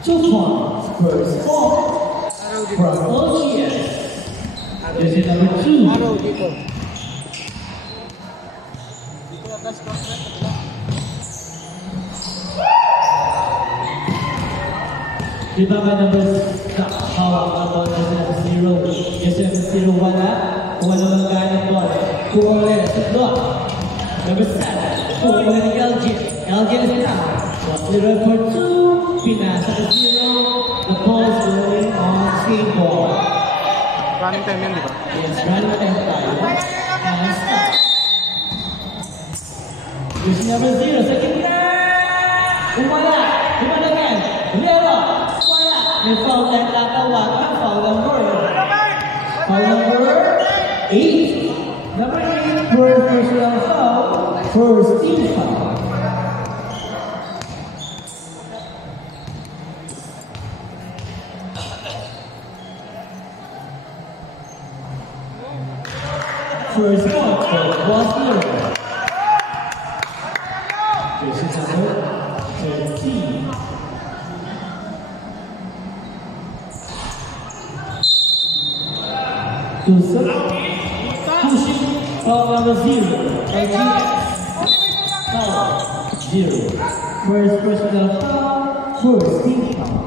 2 points. First ball from OGS. Jersey number 2. Rebound number 6. Hawak ang ball na number 0. Jersey number 0 wala. Kung ano lang ganyan ball. Kuha ulit sa block. Number 7. Kuha ulit ng LGS. LGS na. Was zero for 2. Pinasa to 0. The ball is going on skate ball. Running time yan, di ba? Yes, running time tayo. And stop. Jersey number 0 sa gitna. Umala. Umala again. Lero. Wala. May foul time tatawag. Foul number 8. Number 8. First personal foul. First team foul. First point for Boston. Jersey number 13. Pushing foul number 0. LGS. Foul 0. First personal foul. First team foul.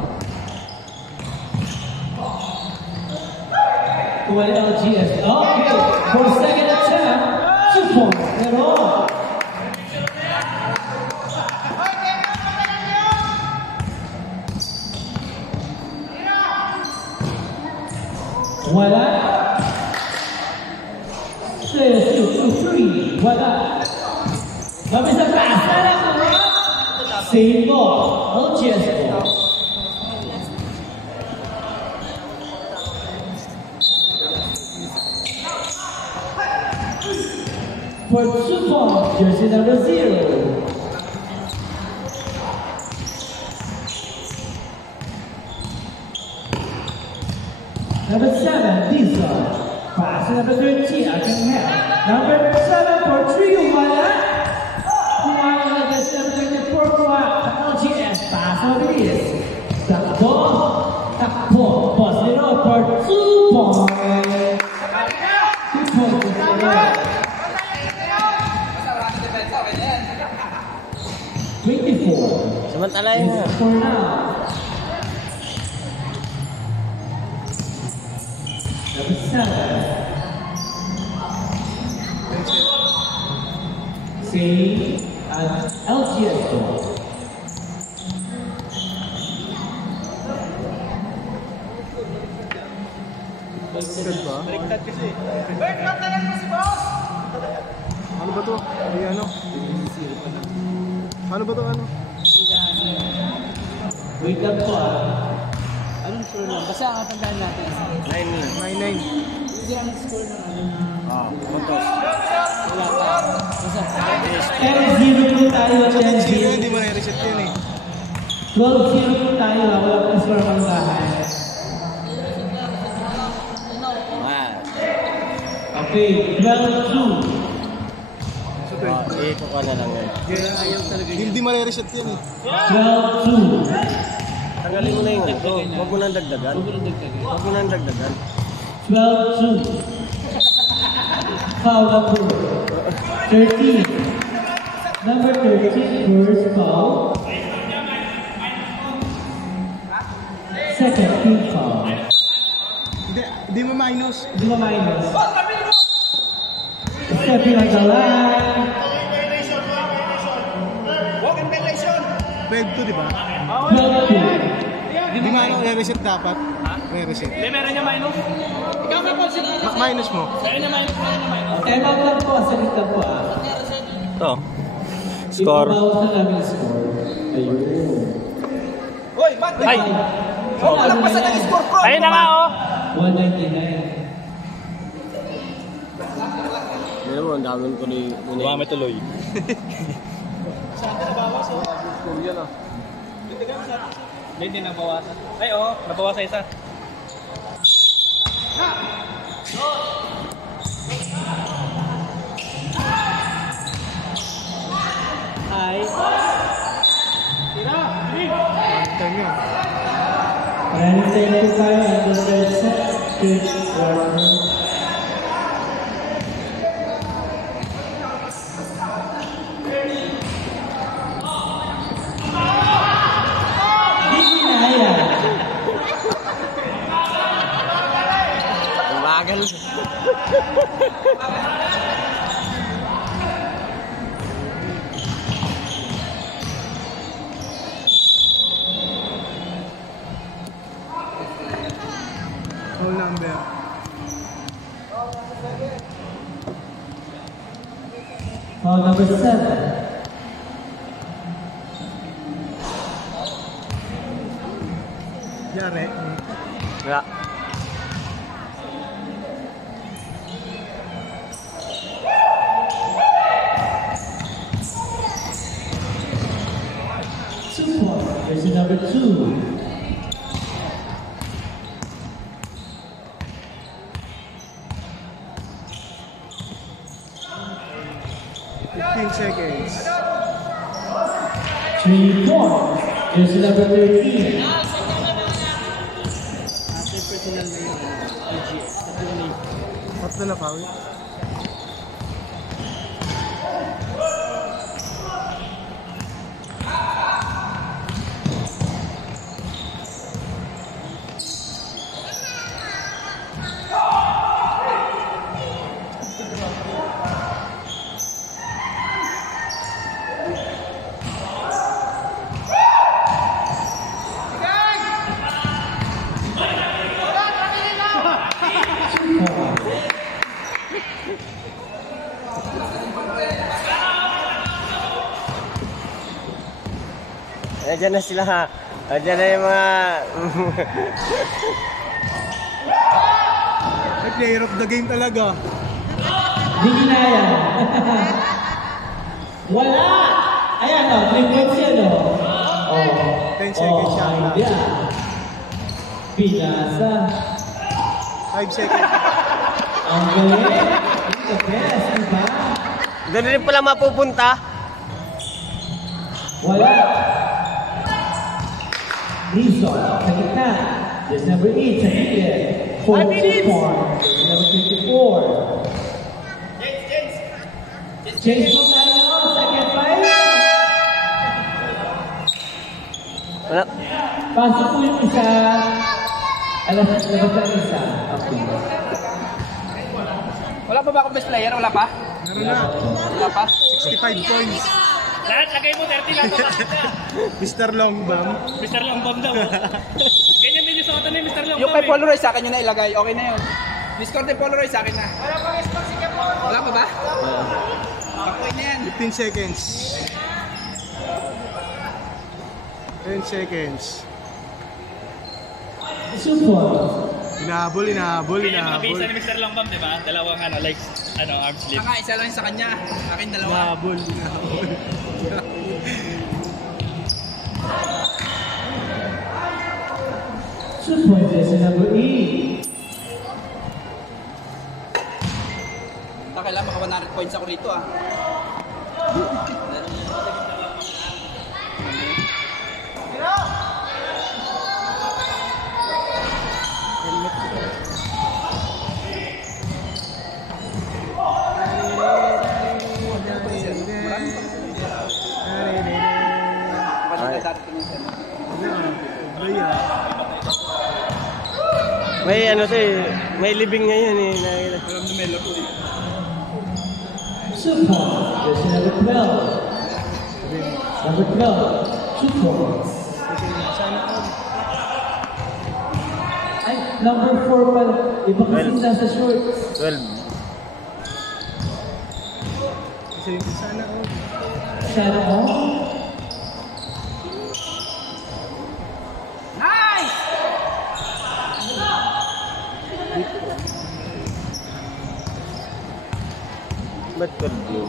Well, LGS. Okay. For second attempt, 2 points. Pero wala. 3. Wala. Labis na pass. Same ball. LGS ball. For 2 points, jersey number 0. Number 7, Lisa. Pass to number 13, I can have. Number 7 for 3, wala. Kumaya against number 24, LGS. Pass over this. Takbo. Takbo. Boss Lero for 2 points. 2 points. 24. Samantalahin na. For now. Number 7. Same as LGS ball. Good ba? Ano ba to? Ay, ano? Ano ba to? Ano? Wait lang po Anong score lang? Basta ang tandaan natin. 9-9. Hindi ang score ng ano. Puntos. Wala pa. Basta. 10-0 po tayo. 10-0. Hindi mo na-reset yan eh. 12-0 po tayo. Wala pa score ng bahay. Okay, 12-2. Ito ka na lang yan. Hindi mo na-reset yan eh. 12-2. Tanggalin mo na yung ito. Huwag mo nang dagdagan. Huwag mo nang dagdagan. 12-2. Foul number 13. Number 13, first foul. Second team foul. Hindi mo minus. Di ba minus? Stepping on the line. Pwede to, di ba? 12-2. Hindi nga i-reset dapat. May-reset. Hindi, meron niya minus. Ikaw na po siya. Minus mo. Meron niya minus. Time out lang po. Salita po Ito. Score. Ibabawas na namin yung score. Ayun. Hoy, Matt! Ay! Oh, nagpasa ng score ko! Ayun na nga, oh! 199. Hindi naman, ang dami ko ni... Dumami tuloy. Hindi nabawasan. Ay, oo. Nabawasan isa. Ay. Tira! Time yun. Hintay po tayo ang the third set. Third quarter. Hindi kinaya. Umagal. Whole number. Foul number 7. Yari. Wala. Jersey number 2. Seconds. 3 points. Jersey number 13. Tatlo na foul. Ayan na sila ha. Ayan na yung mga... Ay, player of the game talaga. Hindi kinaya. Wala! Ayan o, 3 points yan o. 10 seconds siya na. Pinasa. 5 seconds. Ang galing. The best, diba? Doon rin pala mapupunta. Wala. Rizzo, second half. There's number 8, Tahiti. 4 points. Number 54. James po tayo, second fight. Wala. Pasok po yung isa. Alam mo ang isa. Okay. Wala pa ba akong best player? Wala pa? Meron na. Wala pa? 65 points. Lahat, lagay mo 30 lang pa. Mr. Longbam. Mr. Longbam daw. Ganyan din yung sa ni Mr. Longbam. Yung kay Polaroid sa akin yun na ilagay. Okay na yun. Discord yung Polaroid sa akin na. Wala pa response si Kepo. Wala pa ba? Okay na yan. 15 seconds. 10 seconds. Super. Inahabol. Mabisa ni Mr. Longbam, di ba? Dalawang arm sleeve. Saka isa lang sa kanya. Akin dalawa. Inahabol. Super, there's number 8. Kailangan maka 100 points ako rito ah. May ano siya, may libing ngayon eh. Alam na may laro eh. Super, there's number 12. Number 12. Super. Ay, number 4 pala. Iba kasi nasa shorts. 12. Sana all. Sana all. Nice! Ba't 12 yun?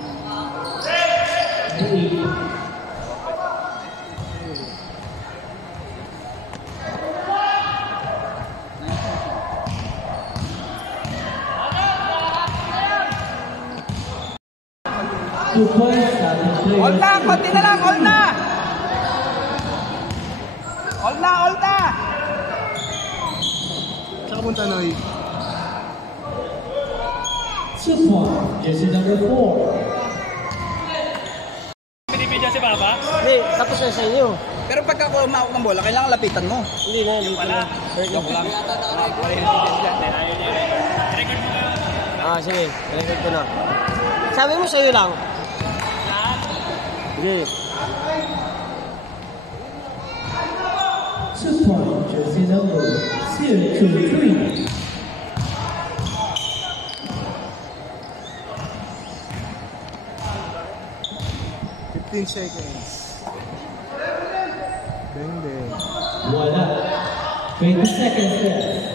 2 points. Hold na! Konti na lang! Hold na! Hold na! Hold na! papunta, Noy? 2 points. Jersey number 4. Pinipidya si Papa? Hindi, tapos na sa inyo. Pero pagka ako umawak ng bola, kailangan lapitan mo. Hindi na, hindi pala. Joke lang. Record mo kayo. Ah, sige. Record ko na. Sabi mo sa'yo lang. Sige. 2 points. Jersey number 023. Seconds. Bang, bang. Wala. 20 seconds left.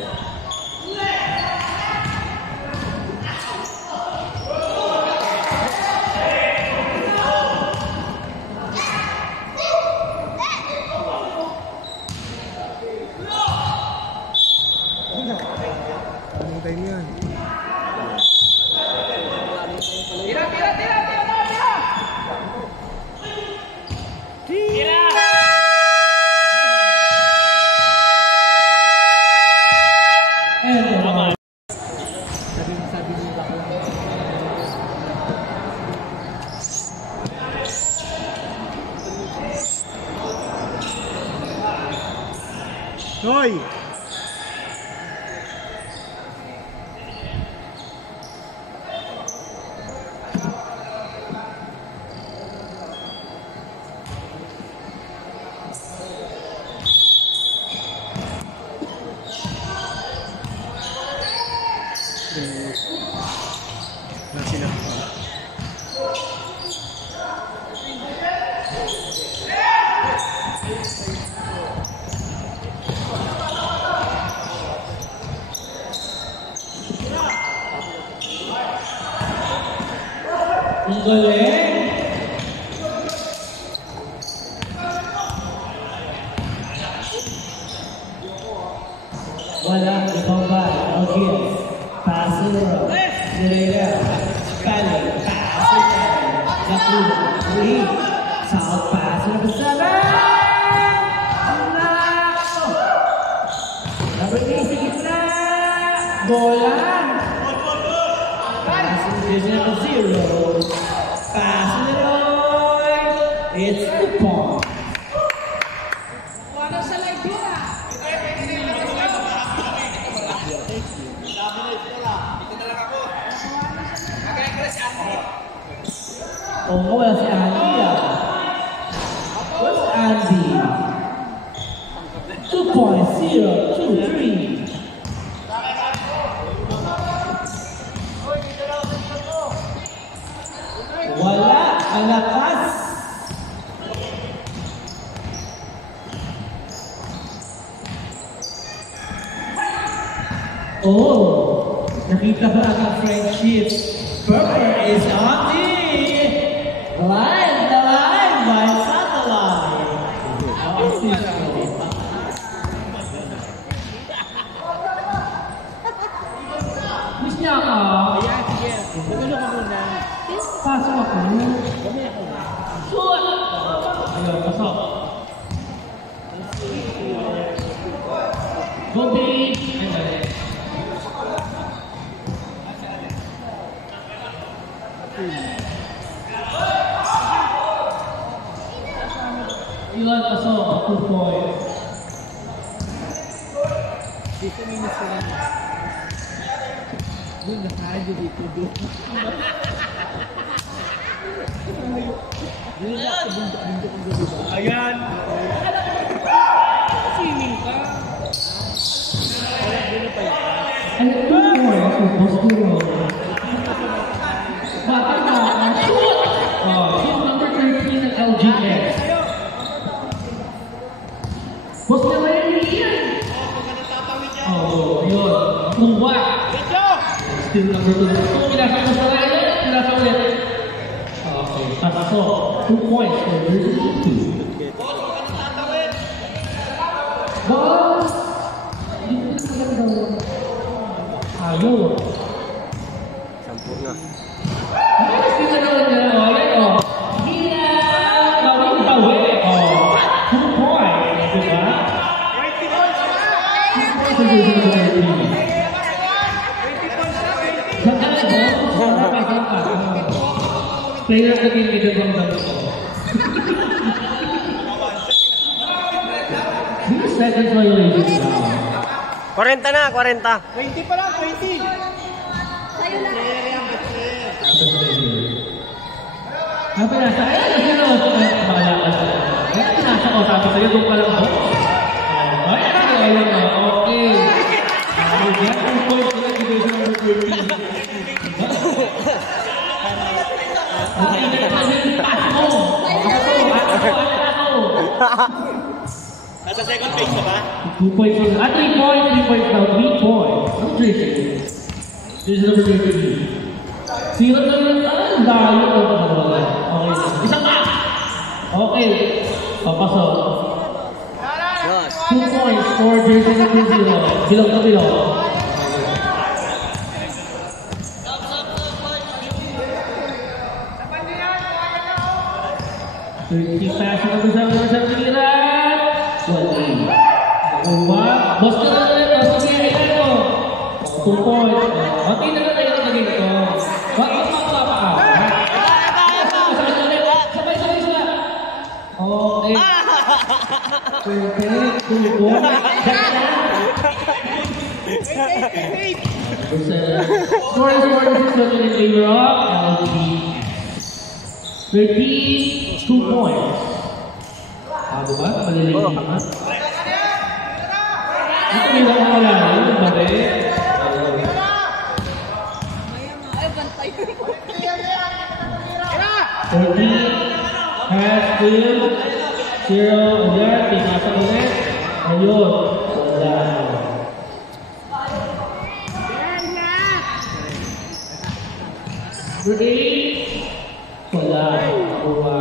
Anong time yan? And Noy! Na sila. ang galing. Wala. Ibang ball. Again. Pass it around. Direct. Spelling. Pass it around. Nakuha. Three. South pass. Number 7. Nako. Number 8. Sige na. Bola. Pass it. Jersey number 0. Pass it around. It's 2 points. Oh, wala si Andy ah. What's Andy? 2.023. Wala. Ang lakas. Oh, nakita ko na ang friendship. Purple is on the line by satellite. Miss niya ako. Ayan, sige. Magano ka muna. Pasok ako. Shoot! Ayaw, pasok. Go, babe! Ilan pasok? 2 points. Dito minus ko lang. Doon, nakaradyo dito. Doon na, sa bundok-bundok ang gabi ba? Ayan. Swimming ka. And 2 points for Boston. Bata na, shoot! Shoot number 13 ng LGS. Boss na ba yan? Oh, yun. Kuha. Still number 2. So, pinasa mo sa line. Pinasa ulit. Okay, pasok. 2 points for Virgin 2. Ball. Ayun. Sampu na. Ayos yung gano'n niya. Okay, oh. Hila. Gawin bawi. Oh. 2 points. Diba? 2 points for Virgin 2. Player of the game ito bang dami ko. 3 seconds violation now. 40 na, 40. 20 pa lang, 20. Sabi nasa, ayan, sino? Makalakas. Ayan, nasa ko. Sabi sa'yo, doon ka lang ako. Ayan, ayan, okay. Ayan, ang point ko lang, division number 13. Okay, pass mo. Nasa second phase ka ba? 2 points. 3 points, 3 points now. 3 points. Ang tricky. This is number 13. Zero na lang. Ang layo ko pa nawala. Okay. Isang pa! Okay. Papasok. Yes. 2 points for jersey number 0. Bilog na bilog. Pass number 7, tira! Wala. Nakuha. Boston na ulit. Sige, ilan mo. 2 points. Okay na lang tayo na ganito. Wag mo mapapa ka. Sabay-sabay sila. Okay. Perfect. 2 points. Score is 46 in favor of LG. 13, 2 points. Diba? Maliliit ka nga. Ito may nakawala na yun, babe. Has still 0 again, pinasa ulit. Ayun, wala. Wala. Wala.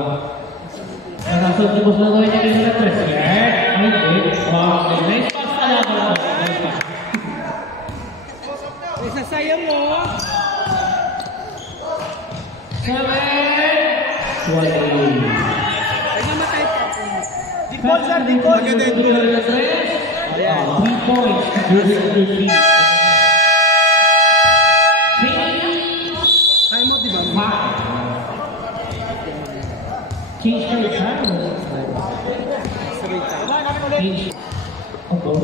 Nasasod ni Boss Lanoy niya kayo na press. Yes. Ay, wait. Wow. Nice pass pala ko. Nice pass. Isasayang mo. 7. 20. Ay, namatay pa. Default sir, default. 3 points. Jersey number 3. Time out, di ba? 5. Change ka rin ha? Change. Ako.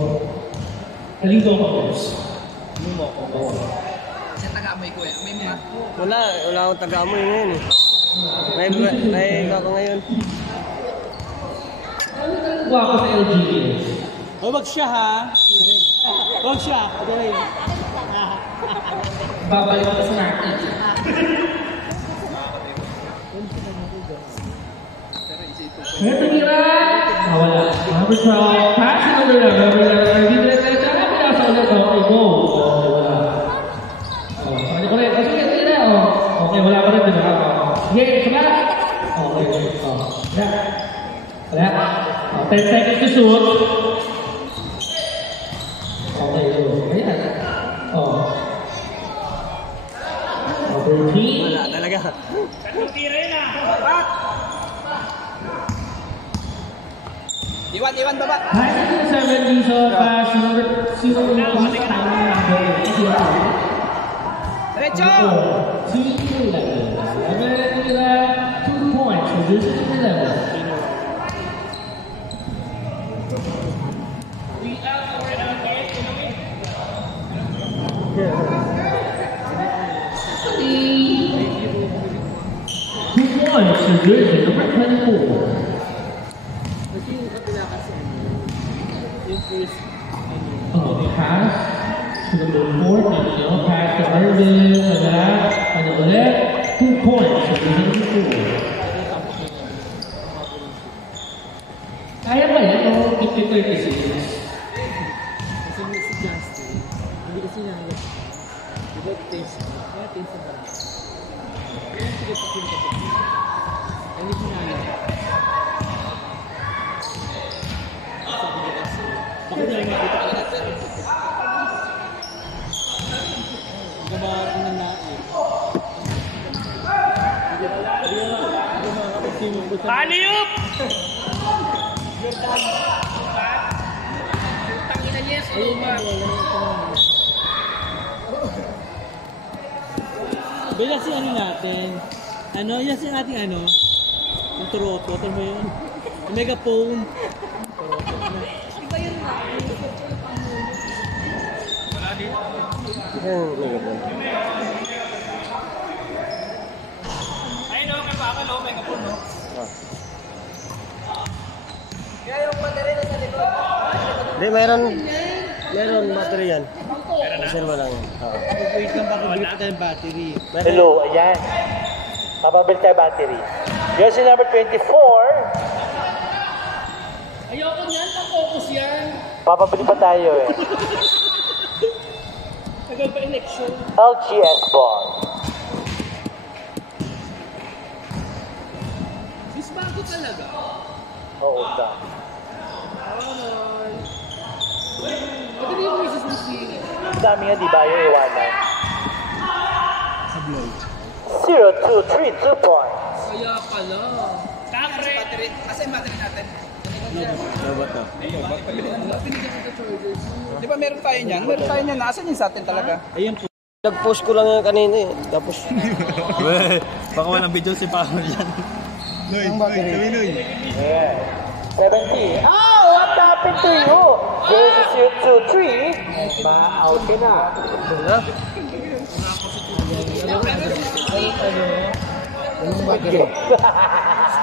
Naligo ko. Siya taga-amoy ko eh. May mga. Wala akong taga-amoy ngayon eh. May ako ngayon. Ano ang guwapo sa LGS? Oh, wag siya ha. Wag siya. Okay. Babalik ko sa natin. May tumira! Nawala. Number 12. Pass number 11. Hindi na tayo tsaka. Pinasa ulit. Okay, go. Okay, wala. Sakali ko rin. Sige, tira. Okay, wala pa rin. Diba? Sige, sabat. Okay. Wala. 10 seconds to shoot. Okay, go. Ayan. 13. Wala talaga. Tira yun ah! Iwan baba. Passing to the 70s of number 0. Diretso! 2 points. So this is 11. Points to jersey number 24. Okay, pass to number 4. Pass to Irvin. And ulit. 2 points to jersey number 4. Kaya ba yan? O 50-36? Aliyup! Tangina yes, over. Bila si ano natin, Ano, yan si ating ano? Yung turot, water mo yun. Yung megaphone. Iba yun na. Ayun o, kay Papa, no? May kapon, no? Hindi, meron battery yan. Kasi mo lang. Wait lang baka bili pa tayong battery. Hello, ayan. Papabil tayo battery. Jersey number 24. Ayoko niyan, pa-focus yan. Papabili pa tayo eh. Tagal pa election. LGS ball. Miss bago talaga. Oo, da. Ito din yung misis mo si... Ang dami nga, di ba? Yung iwanan. 0, 2, 3, 2 points. Kaya pala. Kapre! Battery. Asa yung battery natin? Robot to. Di ba meron tayo niyan? Meron tayo niyan. Nasaan yun sa atin talaga? Ayun po. Nag-post ko lang yan kanina eh. Tapos... Baka walang video si Paolo dyan. Noy, sabi Noy. Yeah. 70. Oh, what happened to you? Jersey 2, 3. Ma-outin na.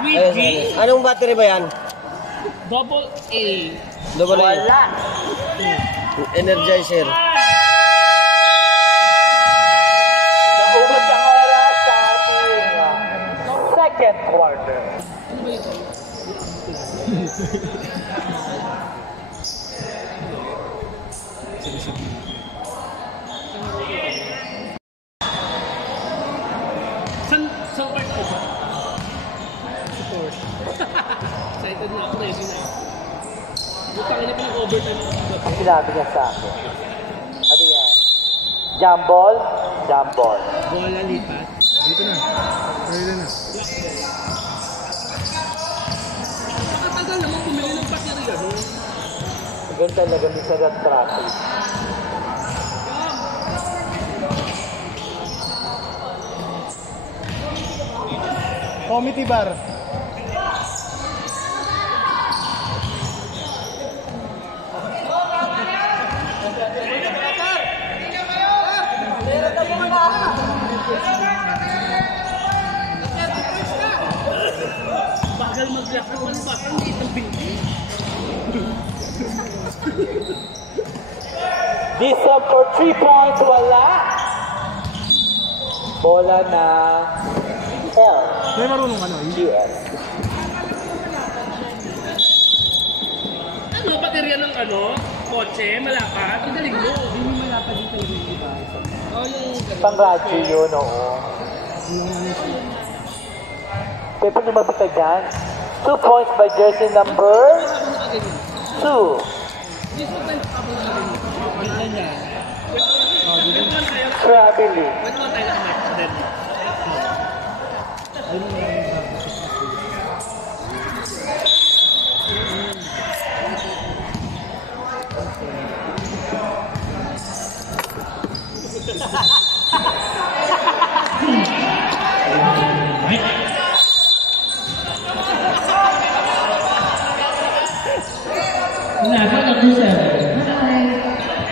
Sweet G. Anong battery ba yan? Double A. Double A. Wala. Energizer. Naubos ang oras sa ating second quarter. Saan part ko ba? Support. Excited na ako, ready na. Butang niya pa ng overtime ng gabi. Ang sinabi niya sa akin. Ano yan? Jump ball? Jump ball. Bola lipat. Dito na. Pwede na. Nakatagal naman pumili ng baterya, no? Ganun talaga minsan ang traffic. Committee bar. Bagal mag-react naman ba? Ang liit ng binti. This up for 3 points, wala. Bola na May marunong ano? LGS. Ano, baterya ng ano? Kotse, malapad. Ang galing mo. Hindi mo malapad dito yung iba. Oh, yung... Pang-radyo yun, oo. Pwede lumabit ka dyan. 2 points by jersey number 2. This one time, habang nakaganyan. Wait lang yan. Wait lang tayo. Traveling. Wait lang tayo na then.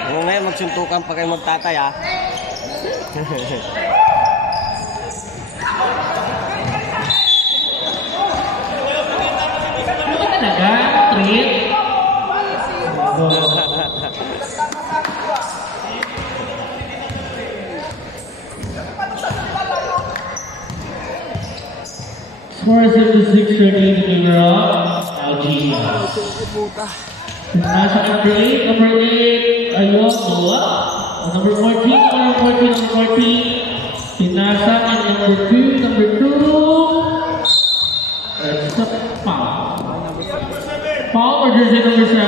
Ano ngayon, magsuntukan pa kayo magtatay ah. Score 76-38 in the round. LGS. Nasa number 8, number 8, ayun, dua. Number 14, number 14. Pinasa and number 2, number 2. It's a foul. Foul or jersey number 7?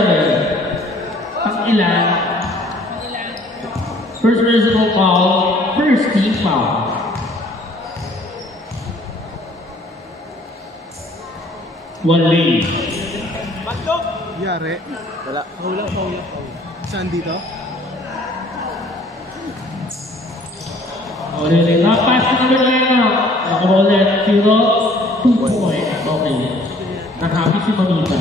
Ang ilan? First personal foul, first team foul. One lead. Yari. Wala. Saan dito? Ulit. Pass number 9 now. Nakaroll it. zero, 2 points. Okay. Nahabi si Mamita.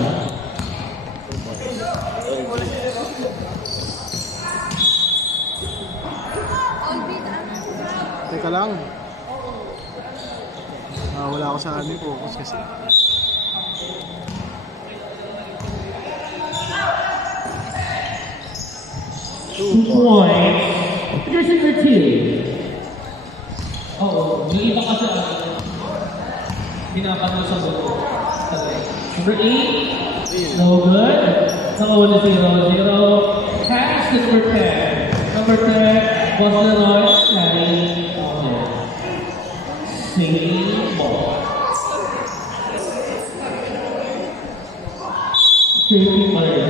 Teka lang. Wala ako sa aming focus kasi. Two points. Jersey number 2. Oo, yung iba kasi pinapano sa buko. Number 8. No good. Nakauna 0-0. Pass to number 10. Number 10 was Leroy Larry Alder. Singing ball. 13 pa rin.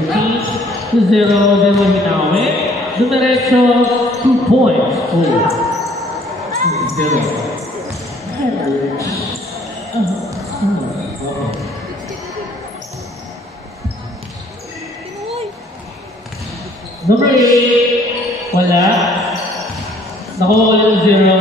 13 to 0 Hinawe. Dumiretso 2 points. 0. Number 8, wala. Nakuha ulit 0.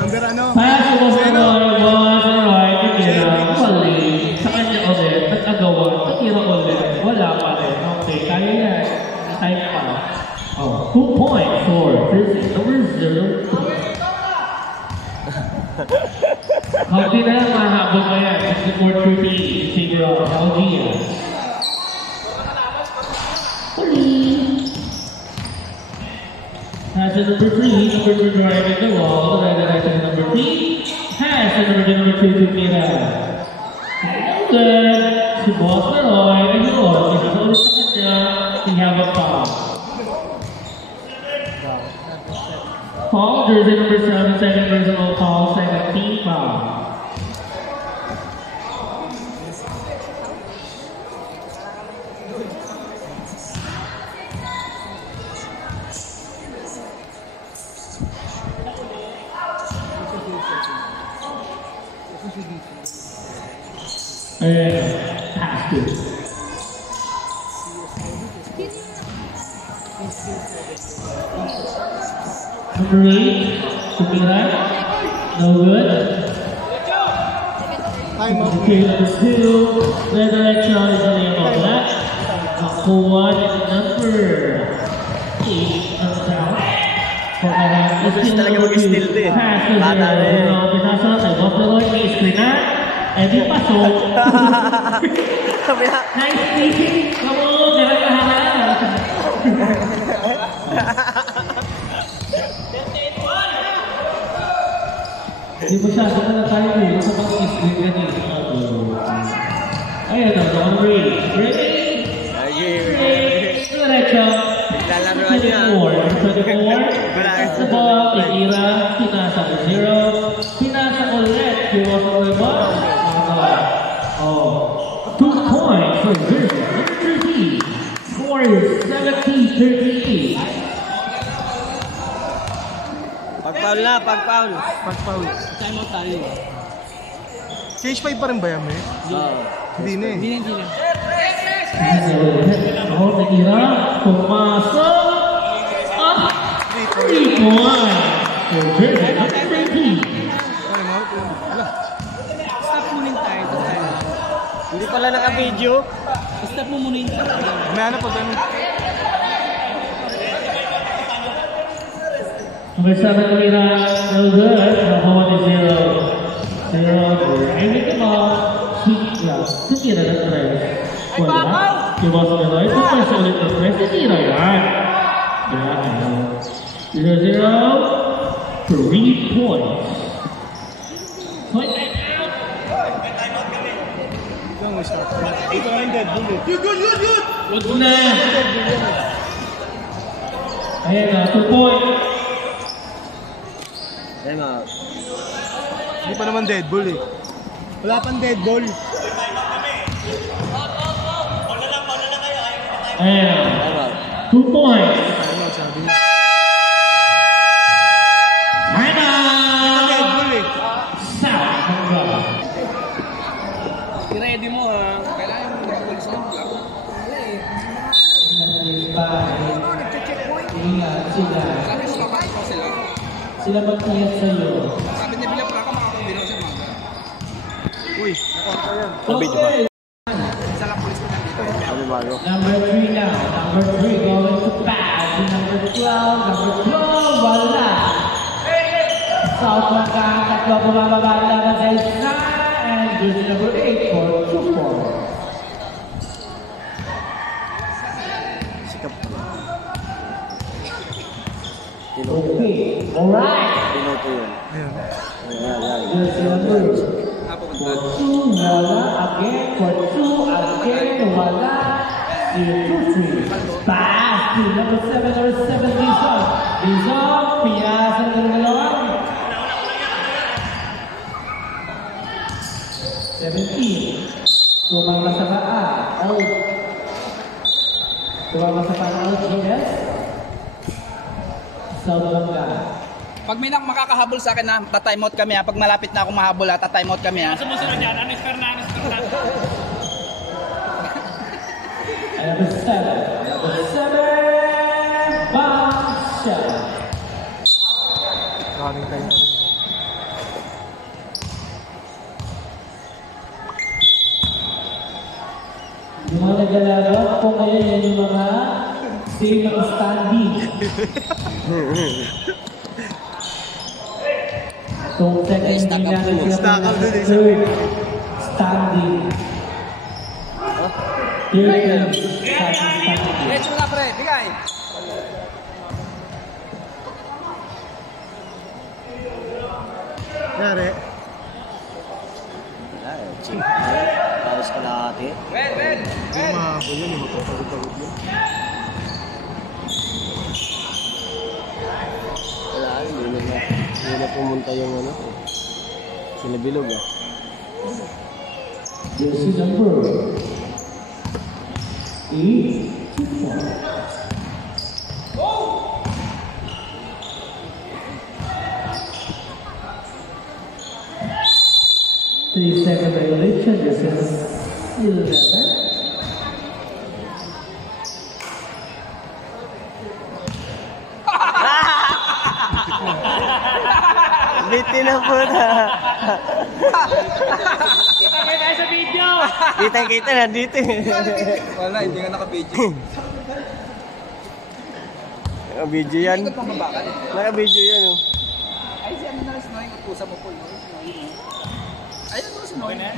Number ano? Pass mo sa Roy, Tira, wali. Sa kanya ulit, nag-agawan, Tira ulit, wala pa rin. Okay, kaya yan. Type pa. Oh, 2 points for number 0. Kaunti na lang mahabol ka yan. 64-30 in favor of Algia. Huli! Pass to number 3, number 2 driving the wall, right to number 3. Pass to number 2 to Mira. Good. Si Boss Leroy, nag-iwan. Kasi sa ulit sa kanya, we have a foul. Foul, jersey number 7, second personal foul, second team foul. Pass to. Number 8, Kumira. No good. Okay, number 2, red direction is the name of that. Nakuha is number 8 on south. Gusto talaga mag-steal din. Bata na eh. Pinasa natin, Boss Leroy, may screen na. Eh di pasok. Nice speaking. Come on, meron ka halang. Di ba siya, saan na tayo eh? Sa mga screen ganito. Ayan, number 8. Ready? Diretso. 24. That's the ball. Tira. Pinasa ko 0. Pinasa ulit. Kiwas ko rin ba? Oh. 2 points for Jersey. Number 13. Score is 17-38. Pag-foul na, pag-foul. Pag-foul. Time out tayo. Change 5 pa rin ba yan, eh? Hindi na eh. Hindi na. Oh, Tira. Pumasok. 3 points for Jersey. Number 13. Stop muna yung tayo. Hindi pala naka-video. Stop mo muna yung tayo. May ano pa ganun. Number 7, Tira. No good. Nakuha ni 0. 0. Ay, may ball. Tira na 3. Wala. Kiwas na rin. Tapos ulit na 3. Tira yan. Yan. 0-0, 3 points. Point back out. Ito na yung dead bull eh. Good na. Ayan na, 2 points. Time out. Hindi pa naman dead ball eh. Wala pang dead ball. Ayan, 2 points. I-ready mo ha. Kailangan mo mag-consult lang. Wala eh. Sila. Sabi sila ba ko sila? Sila mag-iyak sa'yo. Sabi niya bilang praka makakombino siya. Okay. Isa lang pulis ko nandito. Number 3 now. Number 3 going to pass. Number 12. Number 12. Wala. South Macang. Tatlo bumababa laban sa isa. And jersey number 8 for 2-4. Okay. Alright. Jersey number 2. Wala. Again for 2. Again. Wala. 0-2-3. Pass to number 7. Number 7. Dizon. Dizon. Piyasa ng dalawang. 17. Tumama sa paa. Out. Tumama sa paa. Out. Yes. South Bangka. Pag may makakahabol sa akin na ta-timeout kami ha. Pag malapit na akong mahabol ha, ta-timeout kami ha. Sumusunod yan. Anis Fernandez. Number 7. Number 7. Bangka. Running time. Yung mga naglalaro, kung ngayon yan yung mga same ng standing. So, second game natin sila ng third standing. Third game, standing. Let's mo na pre, bigay. Nari. Paris ka lahat eh. Ben. Mahabol yun, magpapagod-pagod yun. Wala, hindi na pumunta yung ano. Sila Bilog ah. Jersey number 8. 3-second violation. This is 11. Bitin na po na. Kita sa video. Kita nandito eh. Wala, hindi nga naka-video. Naka-video yan. Ikot pang mabakan. Naka-video yan oh. Ay, si ano na, sinawin ko pusa mo po. Ayun mo, sinawin na.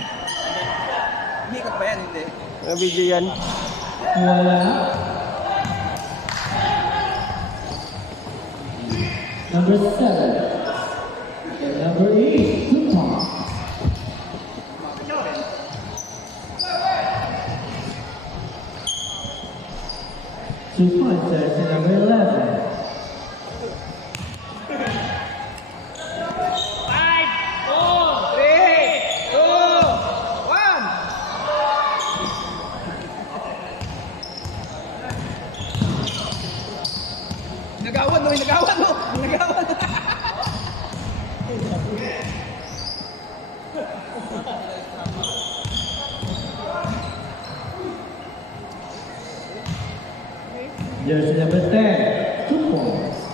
Umikot ba yan? Hindi. Naka-video yan. Wala. Number 7. And number 8. Tupac. Two pointers and number 11. Nagawan mo. Jersey number 10. 2 points.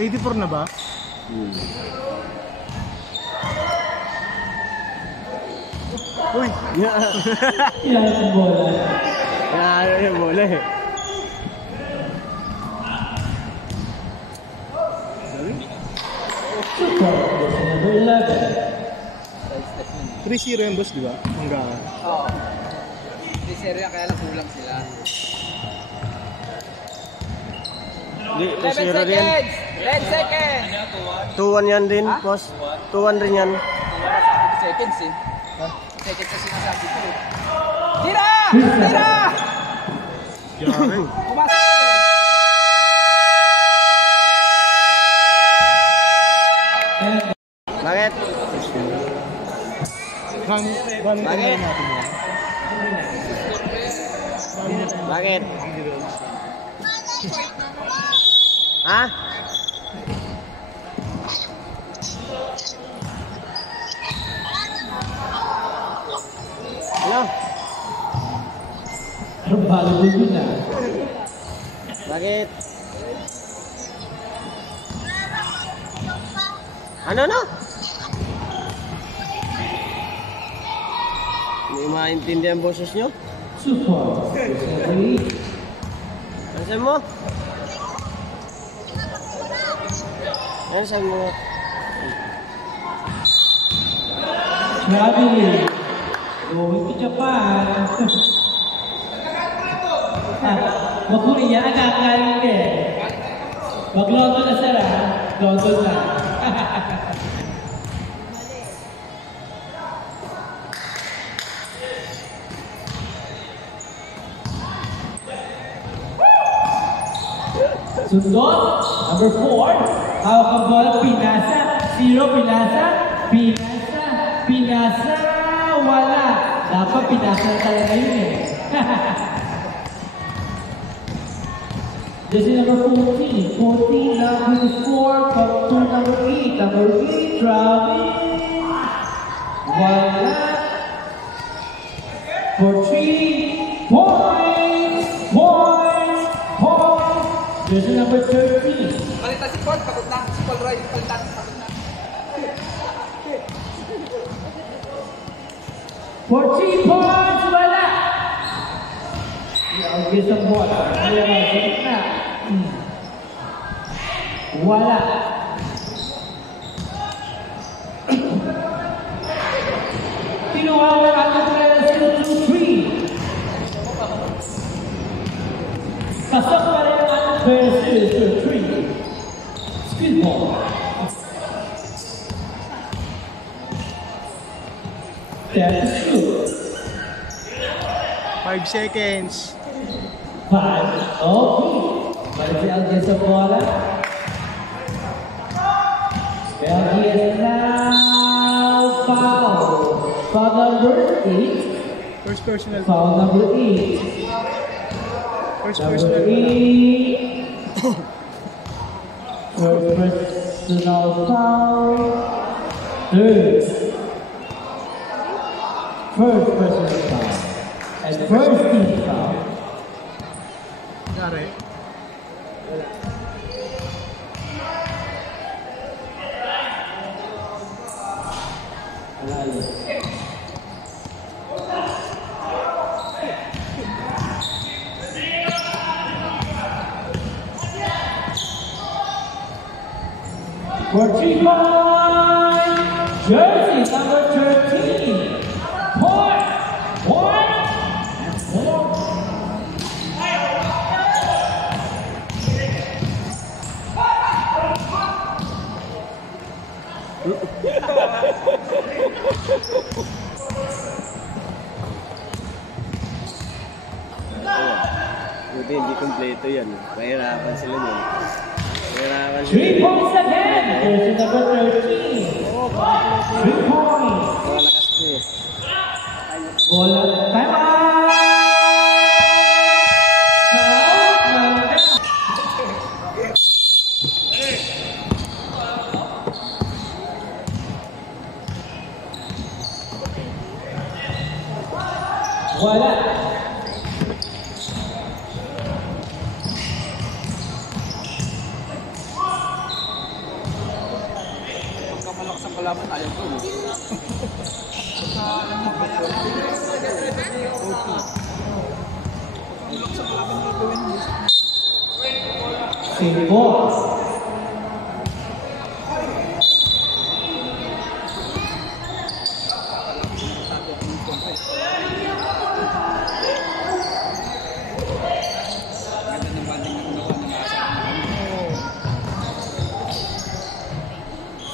84 na ba? Uy! Yan ang bola. Ano yung bola eh. Jersey number 11. 3-0 yung boss, di ba? Manggahan. Oo. Hindi serya, kaya lang kulang sila. Hindi, 11 2-0 rin. seconds! 10 seconds! 2-1 yan din, boss. 2-1 rin yan. Seconds eh. Seconds na sinasabi ko eh. Tira! Yari. Pumasok ka eh. Bakit? Running time Bakit? natin yan. Bakit? Ha? Ano? Bago yun na. Bakit? Ano? Hindi maintindihan boses nyo? 2 points. Jersey number 8. Ano sabi mo? Ano sabi mo? Traveling. Going to Japan. Mag-Korea, nakakain din. Mag-London na sila. London na. Sundot, number 4. Hawak ang bola, pinasa. 0, pinasa. Pinasa. Pinasa. Wala. Dapat pinasa na talaga yun eh. This is number 14. 14, number 4. Come to number 8. Number 8, driving. Wala. For 3 points. Points. Points. This is number 13. Palitan si Paul, pagod na. Si Paul Roy, palitan. Pagod na. For 3 points, wala. Ang isang bola. Wala na, sakit na. Wala. Kinuha ng ating player 2-3. Pasok pa rin ang ating player 3. Skill ball. That's the shoot. 5 seconds. 5. Okay. Marcial gets a bola. Belgian now foul. Foul number 8. First personal. Foul number 8. First Number personal. 8. First personal foul. Third. First personal foul. And first team foul. Sorry. For 3 points, jersey number 13. Point, point, and more. Buti hindi kompleto yan. Mahirapan sila nun. Mahirapan 3 points again, jersey number 13. 3 points. Malakas ko eh. Bola, time out! Wala. Pagka malakas ang kalaban, ayaw ko. Same ball. Ganda ng banding na kunawa ng asa.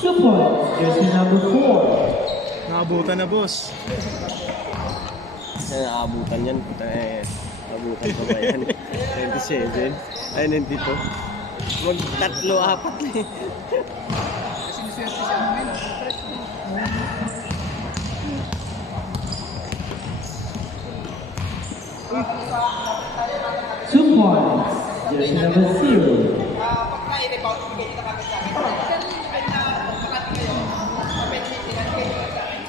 2 points, jersey number 4. Nakabutan na, boss. Kasi nakaabutan yan. Puta eh. Abutan pa ba yan? 27. Ay, nandito. Mag-3, 4 na eh. Kasi niswerte siya namin. Two points, jersey number 0. Pagka i-rebound, ibigay nyo na kagad sa akin. Kahit na makati kayo, kapit-hit nila, ibigay nyo sa akin.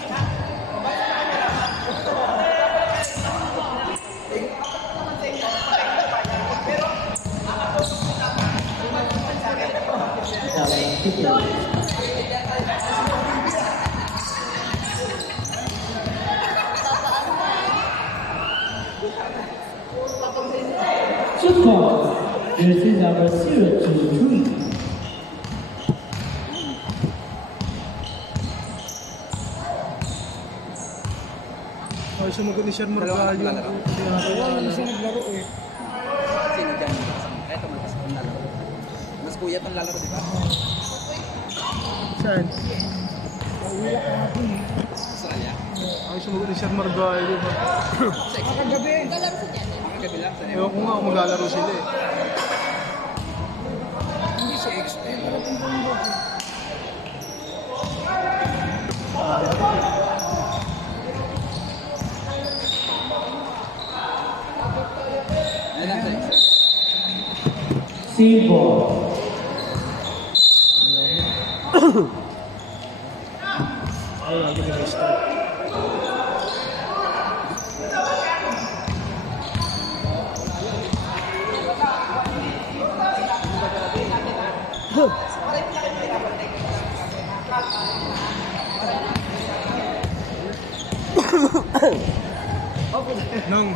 Jersey number 023. Ay, sumagot ni Sher Margallo. Wala na siya naglaro eh. Sino dyan? Eto, magkasama nalaro. Mas kuya itong lalaro, di ba? Saan? Australia. Ay, sumagot ni Sher Margallo. Makagabi. Maglalaro sa dyan. Makagabi lang. Ewan ko nga kung maglalaro sila eh. Hindi siya expect. Simple. Ay, lagi ni Mr. Nang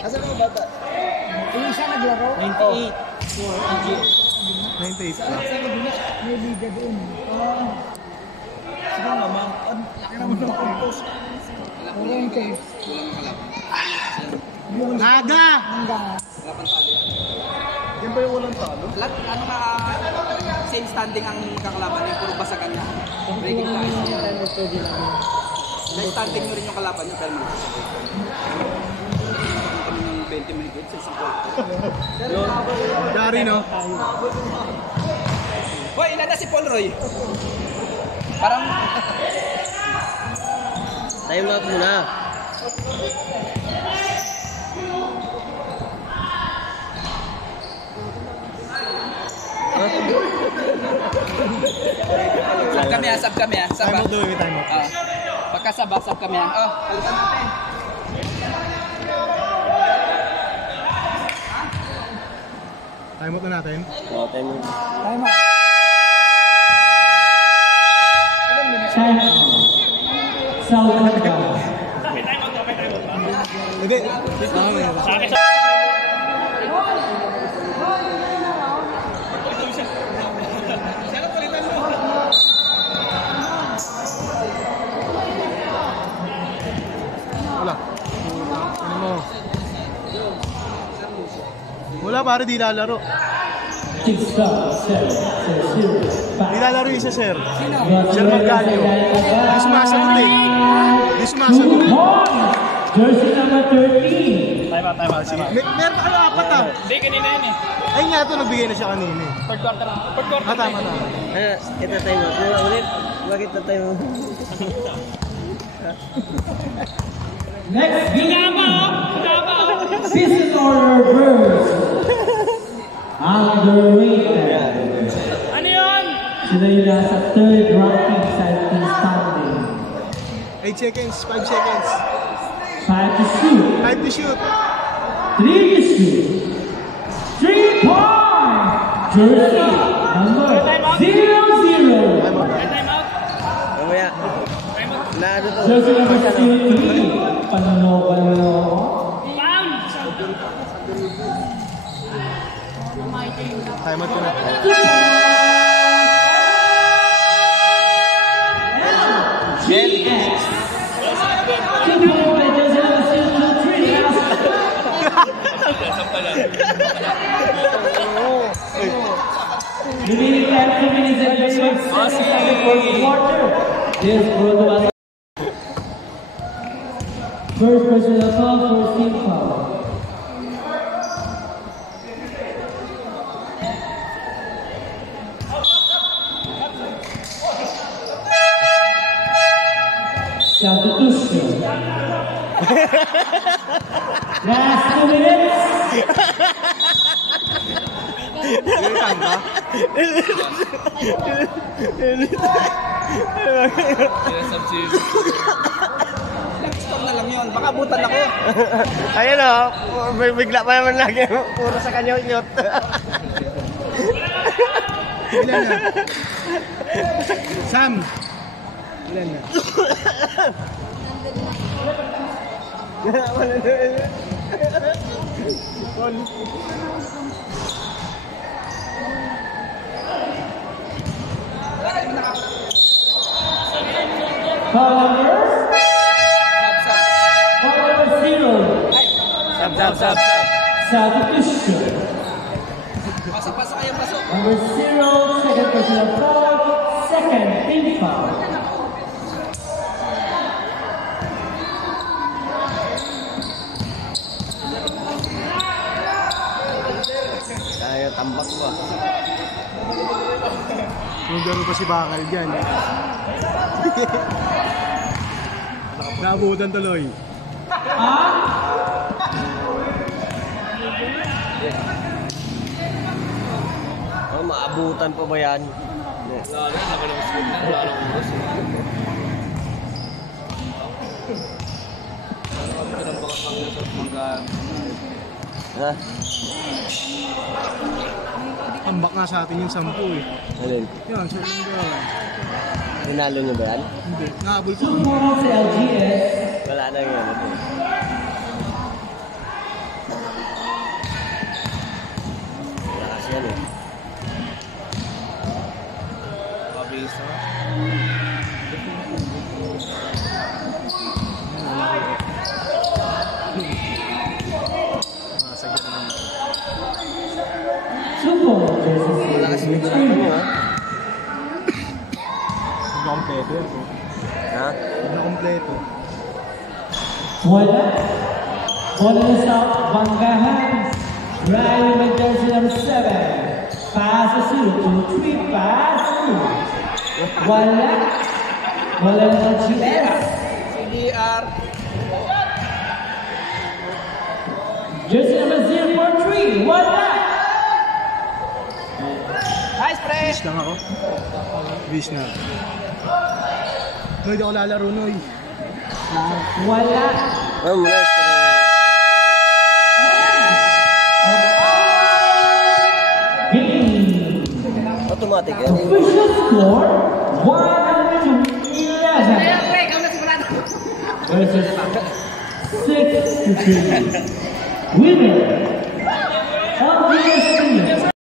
Asan ang bata? Yung isa naglaro? 98 pa. May liga doon. Sige naman. Laki naman ng compose. Walang case. Aga! Yan ba yung walang talo? Ano ka, same standing ang kakalaban niya, puro basagan niya. Breaking time. Same standing nyo rin yung kalaban niya, pero magkasabay. Kami ng 20 minutes sa isang kwarto. Dari, no? Hoy, ilan na si Paul Roy? Parang... Time out muna. Sab kami ha. Sab. Time out doon, may time out. Pagkasab kami ha. Oh, palitan natin. Time out na natin. Oo, time out. Time out. Time out. South Africa. Hindi. Sa akin, Wala. Ano mo? Wala, pare, di lalaro. Di lalaro yung isa, sir. Sir Margallo. Di sumasagot eh. Di sumasagot. Jersey number 13. time out. Meron pa kayo apat ah. Hindi, kanina yun eh. Ay nga ito, nagbigay na siya kanina eh. Third quarter. Ah, tama. Ito time out. Ulit. Bakit na time out? Next game. Gaba. Season order verse. Underrated. Ano yun? Sila yung nasa third ranking sa team standing. 8 seconds, 5 seconds. 5 to shoot. 5 to shoot. 3 to shoot. 3 points. Jersey number 0-0. Time out. Mamaya. Na ano to? Jersey number 0-3. Panalo. Pound. Time out ko na. GX. 2 points by Jersey number 0-3. Remaining time 2 minutes and 21 seconds for the quarter. This was first personal foul, first team foul. Substitution. Last 2 minutes. Score na lang yun. Baka butan ako. Ayun o. Bigla pa naman lagi. Puro sa kanya unyot. Ilan na? Sam! Ilan na? Foul number 0. Sab. Substitution. Pasok kayo, pasok. Number 0, second personal foul, second team foul. Kaya tambak ko ah. Kung gano'n pa si Bakal dyan. Naabutan tuloy. Oh, maabutan pa ba yan? Ha? Tambak nga sa atin yung 10 eh. Alin? Yan, so Hinalo nyo ba yan? hindi. Nahabol ko. 2 points sa LGS. Wala na yun. Wala kasi yan eh. Nasagyan na naman. 2 points versus Wala kasi Silver nito Team. nyo ah. Hindi na kompleto yan. Ha? Hindi na kompleto. Wala. Bola na sa Banggahan. Ryan Mendoza number 7. Pass to 0, 2, 3, pass. Wala. Wala na sa GS. CDR. Jersey number 0 for 3. Wala. Nice, pre. Wish lang ako. Wish na. Noy, di ako lalaro, Noy. Wala. Nice. Game. Automatic yan. Official score 111 Pre, kami na sigurado. versus 6-3. Winner